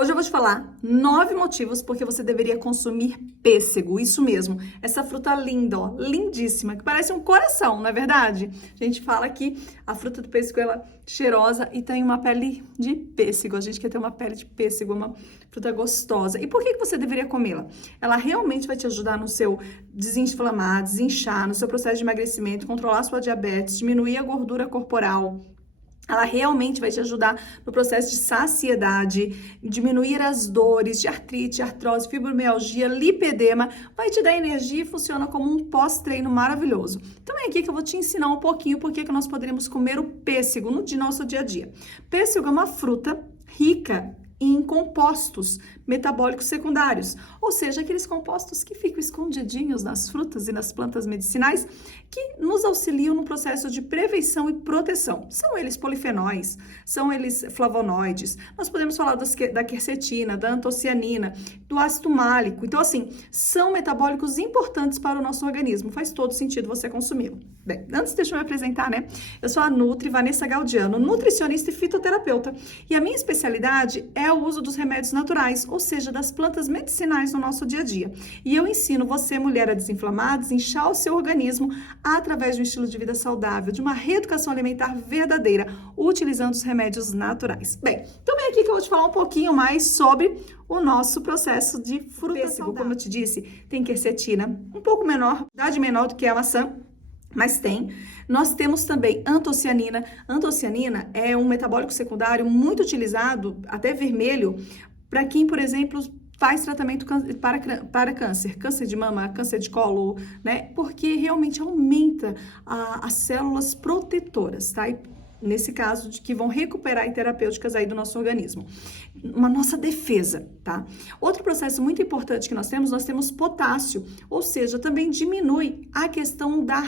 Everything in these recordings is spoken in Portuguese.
Hoje eu vou te falar 9 motivos porque você deveria consumir pêssego, isso mesmo, essa fruta linda, ó, lindíssima, que parece um coração, não é verdade? A gente fala que a fruta do pêssego, ela é cheirosa e tem uma pele de pêssego, a gente quer ter uma pele de pêssego, uma fruta gostosa. E por que você deveria comê-la? Ela realmente vai te ajudar no seu desinflamar, desinchar, no seu processo de emagrecimento, controlar a sua diabetes, diminuir a gordura corporal. Ela realmente vai te ajudar no processo de saciedade, diminuir as dores de artrite, artrose, fibromialgia, lipedema, vai te dar energia e funciona como um pós-treino maravilhoso. Então é aqui que eu vou te ensinar um pouquinho por que nós poderíamos comer o pêssego no nosso dia a dia. Pêssego é uma fruta rica em compostos metabólicos secundários, ou seja, aqueles compostos que ficam escondidinhos nas frutas e nas plantas medicinais que nos auxiliam no processo de prevenção e proteção. São eles polifenóis, são eles flavonoides, nós podemos falar da quercetina, da antocianina, do ácido málico. Então, assim, são metabólicos importantes para o nosso organismo, faz todo sentido você consumi-lo. Bem, antes deixa eu me apresentar, né? Eu sou a Nutri Vanessa Gaudiano, nutricionista e fitoterapeuta, e a minha especialidade é o uso dos remédios naturais, ou seja, das plantas medicinais no nosso dia a dia. E eu ensino você, mulher, a desinflamar, desinchar o seu organismo através de um estilo de vida saudável, de uma reeducação alimentar verdadeira, utilizando os remédios naturais. Bem, então vem aqui que eu vou te falar um pouquinho mais sobre o nosso processo de fruta saudável. Como eu te disse, tem quercetina, um pouco menor, idade menor do que a maçã, mas tem. Nós temos também antocianina. Antocianina é um metabólico secundário muito utilizado, até vermelho, para quem, por exemplo, faz tratamento para câncer, câncer de mama, câncer de colo, né? Porque realmente aumenta as células protetoras, tá? E nesse caso, de que vão recuperar em terapêuticas aí do nosso organismo. Uma nossa defesa, tá? Outro processo muito importante que nós temos potássio, ou seja, também diminui a questão da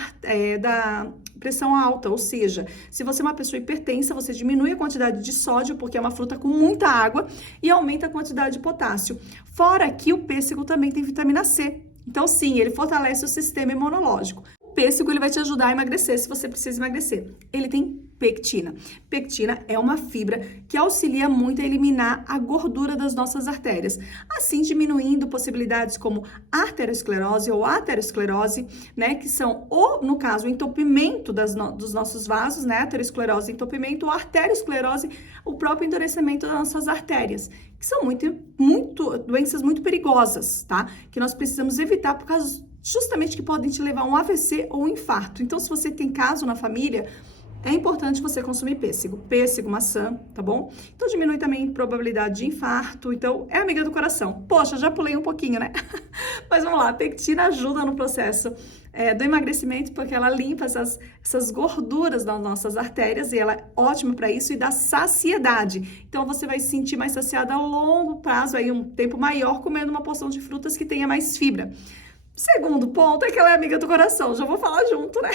pressão alta, ou seja, se você é uma pessoa hipertensa, você diminui a quantidade de sódio, porque é uma fruta com muita água, e aumenta a quantidade de potássio. Fora que o pêssego também tem vitamina C. Então, sim, ele fortalece o sistema imunológico. O pêssego, ele vai te ajudar a emagrecer, se você precisa emagrecer. Ele tem pectina. Pectina é uma fibra que auxilia muito a eliminar a gordura das nossas artérias, assim diminuindo possibilidades como arteriosclerose ou aterosclerose, né, que são, ou no caso, o entupimento dos nossos vasos, né, aterosclerose, entupimento, ou arteriosclerose, o próprio endurecimento das nossas artérias, que são doenças muito perigosas, tá? Que nós precisamos evitar por causa justamente que podem te levar a um AVC ou um infarto. Então, se você tem caso na família, é importante você consumir pêssego, maçã, tá bom? Então, diminui também a probabilidade de infarto. Então, é amiga do coração. Poxa, já pulei um pouquinho, né? Mas vamos lá, a pectina ajuda no processo do emagrecimento, porque ela limpa essas gorduras das nossas artérias e ela é ótima para isso e dá saciedade. Então, você vai se sentir mais saciada a longo prazo, aí um tempo maior, comendo uma porção de frutas que tenha mais fibra. Segundo ponto é que ela é amiga do coração, já vou falar junto, né?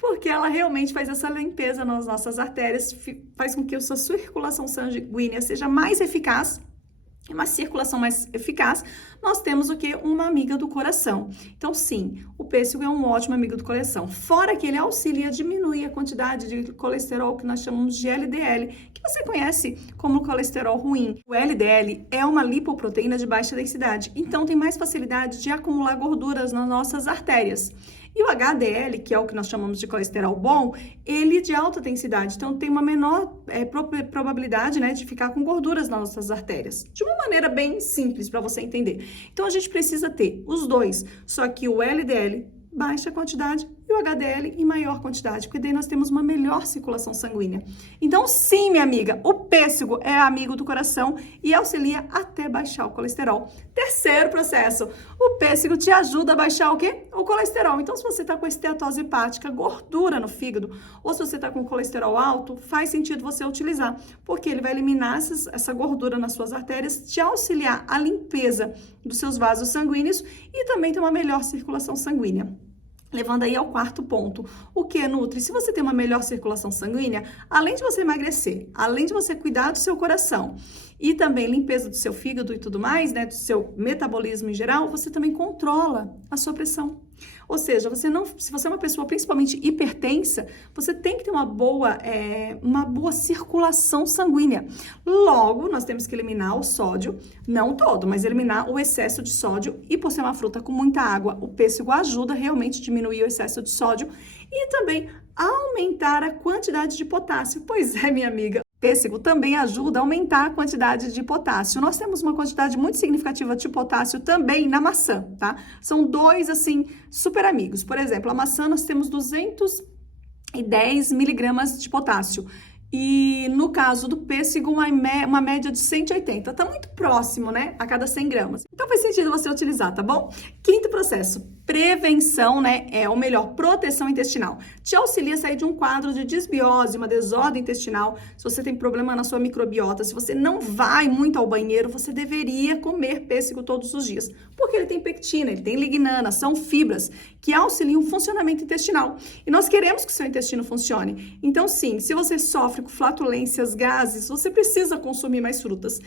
Porque ela realmente faz essa limpeza nas nossas artérias, faz com que a sua circulação sanguínea seja mais eficaz. Uma circulação mais eficaz, nós temos o que? Uma amiga do coração. Então, sim, o pêssego é um ótimo amigo do coração. Fora que ele auxilia a diminuir a quantidade de colesterol que nós chamamos de LDL, que você conhece como colesterol ruim. O LDL é uma lipoproteína de baixa densidade, então tem mais facilidade de acumular gorduras nas nossas artérias. E o HDL, que é o que nós chamamos de colesterol bom, ele é de alta densidade, então tem uma menor probabilidade, né, de ficar com gorduras nas nossas artérias. De uma maneira bem simples para você entender. Então a gente precisa ter os dois, só que o LDL baixa quantidade e o HDL em maior quantidade, porque daí nós temos uma melhor circulação sanguínea. Então, sim, minha amiga, o pêssego é amigo do coração e auxilia até baixar o colesterol. Terceiro processo, o pêssego te ajuda a baixar o quê? O colesterol. Então, se você está com esteatose hepática, gordura no fígado, ou se você está com colesterol alto, faz sentido você utilizar, porque ele vai eliminar essa gordura nas suas artérias, te auxiliar a limpeza dos seus vasos sanguíneos e também ter uma melhor circulação sanguínea. Levando aí ao quarto ponto, o que, Nutri? Se você tem uma melhor circulação sanguínea, além de você emagrecer, além de você cuidar do seu coração e também limpeza do seu fígado e tudo mais, né, do seu metabolismo em geral, você também controla a sua pressão. Ou seja, se você é uma pessoa principalmente hipertensa, você tem que ter uma boa circulação sanguínea. Logo, nós temos que eliminar o sódio, não todo, mas eliminar o excesso de sódio. E por ser uma fruta com muita água, o pêssego ajuda realmente a diminuir o excesso de sódio e também aumentar a quantidade de potássio. Pois é, minha amiga. Pêssego também ajuda a aumentar a quantidade de potássio. Nós temos uma quantidade muito significativa de potássio também na maçã, tá? São dois, assim, super amigos. Por exemplo, a maçã nós temos 210 miligramas de potássio. E no caso do pêssego, uma média de 180. Tá muito próximo, né? A cada 100 gramas. Então faz sentido você utilizar, tá bom? Quinto processo. Prevenção, né? Ou melhor, proteção intestinal. Te auxilia a sair de um quadro de desbiose, uma desordem intestinal. Se você tem problema na sua microbiota, se você não vai muito ao banheiro, você deveria comer pêssego todos os dias. Porque ele tem pectina, ele tem lignana, são fibras que auxiliam o funcionamento intestinal. E nós queremos que o seu intestino funcione. Então, sim, se você sofre com flatulências, gases, você precisa consumir mais frutas.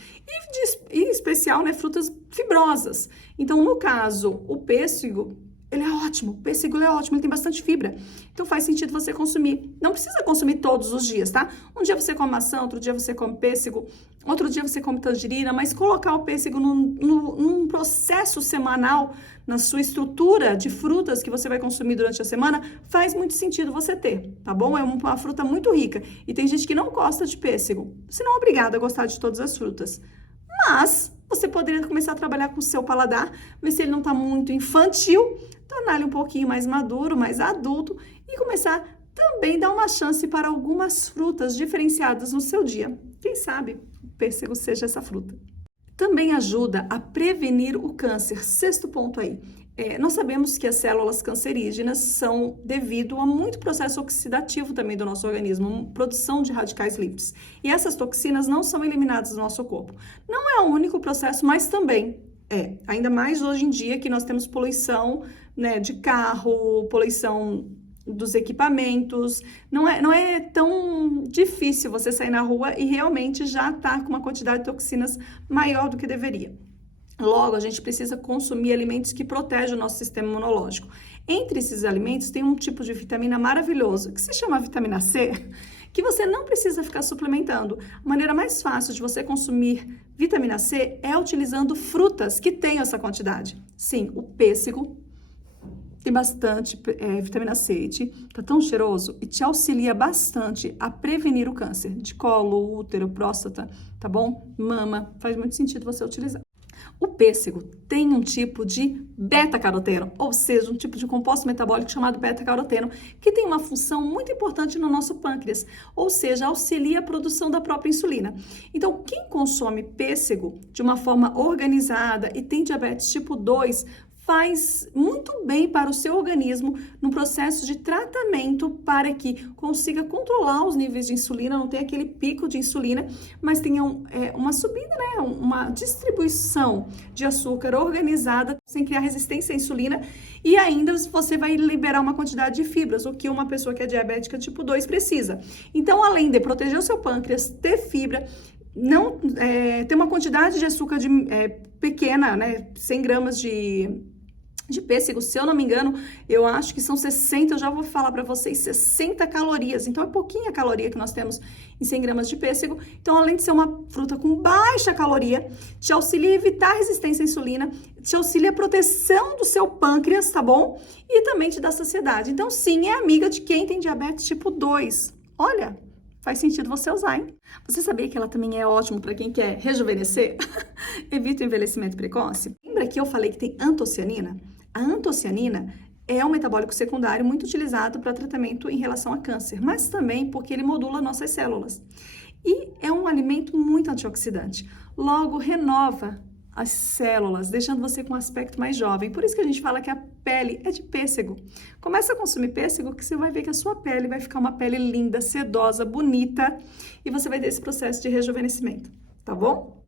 E em especial, né, frutas fibrosas. Então, no caso, o pêssego, ele é ótimo. O pêssego é ótimo, ele tem bastante fibra. Então, faz sentido você consumir. Não precisa consumir todos os dias, tá? Um dia você come maçã, outro dia você come pêssego, outro dia você come tangerina, mas colocar o pêssego num processo semanal na sua estrutura de frutas que você vai consumir durante a semana, faz muito sentido você ter, tá bom? É uma fruta muito rica. E tem gente que não gosta de pêssego. Você não é obrigado a gostar de todas as frutas. Mas você poderia começar a trabalhar com o seu paladar, ver se ele não está muito infantil, tornar ele um pouquinho mais maduro, mais adulto e começar também a dar uma chance para algumas frutas diferenciadas no seu dia. Quem sabe o pêssego seja essa fruta. Também ajuda a prevenir o câncer. Sexto ponto aí. Nós sabemos que as células cancerígenas são devido a muito processo oxidativo também do nosso organismo, produção de radicais livres. E essas toxinas não são eliminadas do nosso corpo. Não é o único processo, mas também ainda mais hoje em dia que nós temos poluição, né, de carro, poluição dos equipamentos. Não é tão difícil você sair na rua e realmente já tá com uma quantidade de toxinas maior do que deveria. Logo, a gente precisa consumir alimentos que protegem o nosso sistema imunológico. Entre esses alimentos, tem um tipo de vitamina maravilhoso, que se chama vitamina C, que você não precisa ficar suplementando. A maneira mais fácil de você consumir vitamina C é utilizando frutas que tenham essa quantidade. Sim, o pêssego tem bastante vitamina C, tá tão cheiroso e te auxilia bastante a prevenir o câncer de colo, útero, próstata, tá bom? Mama, faz muito sentido você utilizar. O pêssego tem um tipo de beta-caroteno, ou seja, um tipo de composto metabólico chamado beta-caroteno, que tem uma função muito importante no nosso pâncreas, ou seja, auxilia a produção da própria insulina. Então, quem consome pêssego de uma forma organizada e tem diabetes tipo 2, faz muito bem para o seu organismo no processo de tratamento para que consiga controlar os níveis de insulina, não tenha aquele pico de insulina, mas tenha uma subida, né, uma distribuição de açúcar organizada sem criar resistência à insulina e ainda você vai liberar uma quantidade de fibras, o que uma pessoa que é diabética tipo 2 precisa. Então, além de proteger o seu pâncreas, ter fibra, não ter uma quantidade de açúcar pequena, né, 100 gramas de pêssego, se eu não me engano, eu acho que são 60, eu já vou falar para vocês, 60 calorias. Então, é pouquinha caloria que nós temos em 100 gramas de pêssego. Então, além de ser uma fruta com baixa caloria, te auxilia a evitar a resistência à insulina, te auxilia a proteção do seu pâncreas, tá bom? E também te dá saciedade. Então, sim, é amiga de quem tem diabetes tipo 2. Olha, faz sentido você usar, hein? Você sabia que ela também é ótimo para quem quer rejuvenescer? Evita o envelhecimento precoce? Lembra que eu falei que tem antocianina? A antocianina é um metabólico secundário muito utilizado para tratamento em relação a câncer, mas também porque ele modula nossas células. E é um alimento muito antioxidante. Logo, renova as células, deixando você com um aspecto mais jovem. Por isso que a gente fala que a pele é de pêssego. Começa a consumir pêssego que você vai ver que a sua pele vai ficar uma pele linda, sedosa, bonita e você vai ter esse processo de rejuvenescimento, tá bom?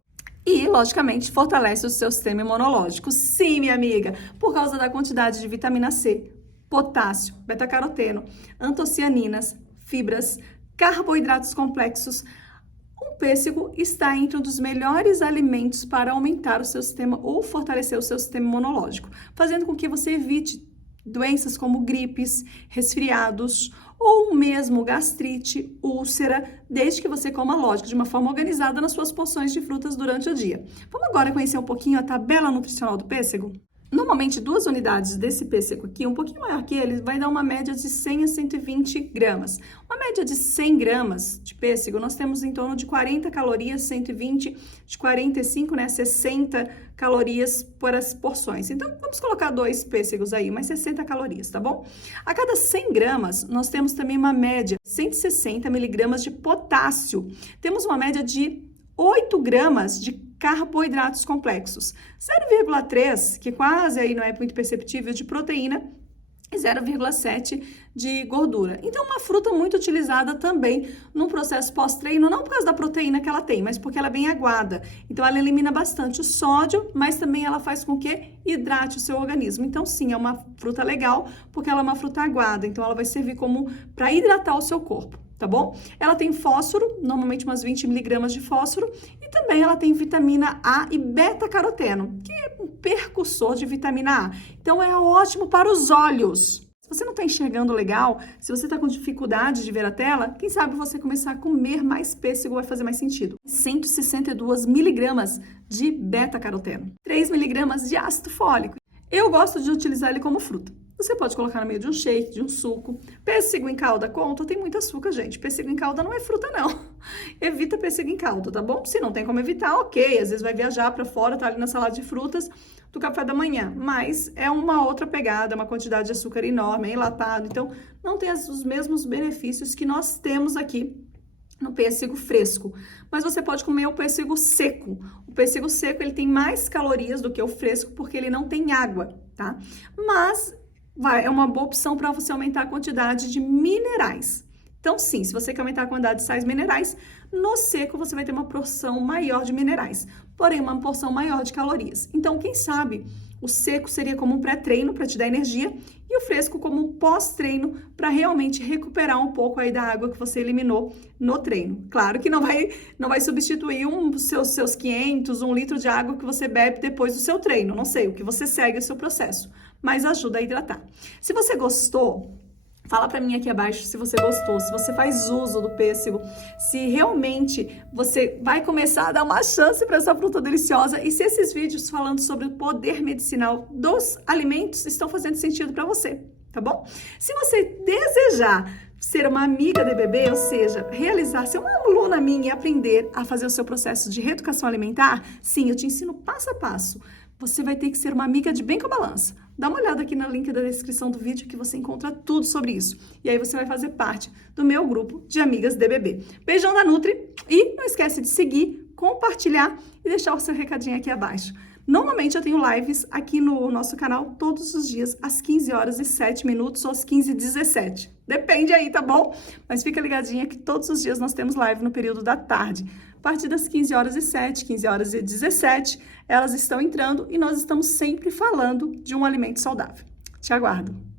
E, logicamente, fortalece o seu sistema imunológico. Sim, minha amiga, por causa da quantidade de vitamina C, potássio, beta-caroteno, antocianinas, fibras, carboidratos complexos. O pêssego está entre um dos melhores alimentos para aumentar o seu sistema ou fortalecer o seu sistema imunológico, fazendo com que você evite doenças como gripes, resfriados ou mesmo gastrite, úlcera, desde que você coma, lógico, de uma forma organizada nas suas porções de frutas durante o dia. Vamos agora conhecer um pouquinho a tabela nutricional do pêssego? Normalmente, 2 unidades desse pêssego aqui, um pouquinho maior que ele, vai dar uma média de 100 a 120 gramas. Uma média de 100 gramas de pêssego, nós temos em torno de 40 calorias, 120, de 45, né, 60 calorias por as porções. Então, vamos colocar 2 pêssegos aí, mais 60 calorias, tá bom? A cada 100 gramas, nós temos também uma média de 160 miligramas de potássio. Temos uma média de 8 gramas de carboidratos complexos, 0,3, que quase aí não é muito perceptível, de proteína, e 0,7 de gordura. Então, uma fruta muito utilizada também no processo pós-treino, não por causa da proteína que ela tem, mas porque ela é bem aguada. Então, ela elimina bastante o sódio, mas também ela faz com que hidrate o seu organismo. Então, sim, é uma fruta legal, porque ela é uma fruta aguada. Então, ela vai servir como para hidratar o seu corpo, tá bom? Ela tem fósforo, normalmente umas 20 miligramas de fósforo, e também ela tem vitamina A e beta-caroteno, que é um precursor de vitamina A. Então, é ótimo para os olhos. Se você não está enxergando legal, se você está com dificuldade de ver a tela, quem sabe você começar a comer mais pêssego vai fazer mais sentido. 162 miligramas de beta-caroteno, 3 miligramas de ácido fólico. Eu gosto de utilizar ele como fruta. Você pode colocar no meio de um shake, de um suco. Pêssego em calda conta, tem muito açúcar, gente. Pêssego em calda não é fruta, não. Evita pêssego em calda, tá bom? Se não tem como evitar, ok. Às vezes vai viajar para fora, tá ali na salada de frutas do café da manhã. Mas é uma outra pegada, uma quantidade de açúcar enorme, é enlatado. Então, não tem os mesmos benefícios que nós temos aqui no pêssego fresco. Mas você pode comer o pêssego seco. O pêssego seco, ele tem mais calorias do que o fresco, porque ele não tem água, tá? Mas é uma boa opção para você aumentar a quantidade de minerais. Então, sim, se você quer aumentar a quantidade de sais minerais, no seco você vai ter uma porção maior de minerais, porém uma porção maior de calorias. Então, quem sabe, o seco seria como um pré-treino para te dar energia e o fresco como um pós-treino para realmente recuperar um pouco aí da água que você eliminou no treino. Claro que não vai substituir seus 500, 1 litro de água que você bebe depois do seu treino, não sei, o que você segue o seu processo, mas ajuda a hidratar. Se você gostou, fala pra mim aqui abaixo se você gostou, se você faz uso do pêssego, se realmente você vai começar a dar uma chance para essa fruta deliciosa e se esses vídeos falando sobre o poder medicinal dos alimentos estão fazendo sentido para você, tá bom? Se você desejar ser uma amiga de bebê, ou seja, ser uma aluna minha e aprender a fazer o seu processo de reeducação alimentar, sim, eu te ensino passo a passo. Você vai ter que ser uma amiga de Bem com a Balança. Dá uma olhada aqui no link da descrição do vídeo que você encontra tudo sobre isso. E aí você vai fazer parte do meu grupo de amigas de bebê. Beijão da Nutri e não esquece de seguir, compartilhar e deixar o seu recadinho aqui abaixo. Normalmente eu tenho lives aqui no nosso canal todos os dias, às 15 horas e 7 minutos ou às 15h17. Depende aí, tá bom? Mas fica ligadinha que todos os dias nós temos live no período da tarde. A partir das 15 horas e 7, 15 horas e 17, elas estão entrando e nós estamos sempre falando de um alimento saudável. Te aguardo!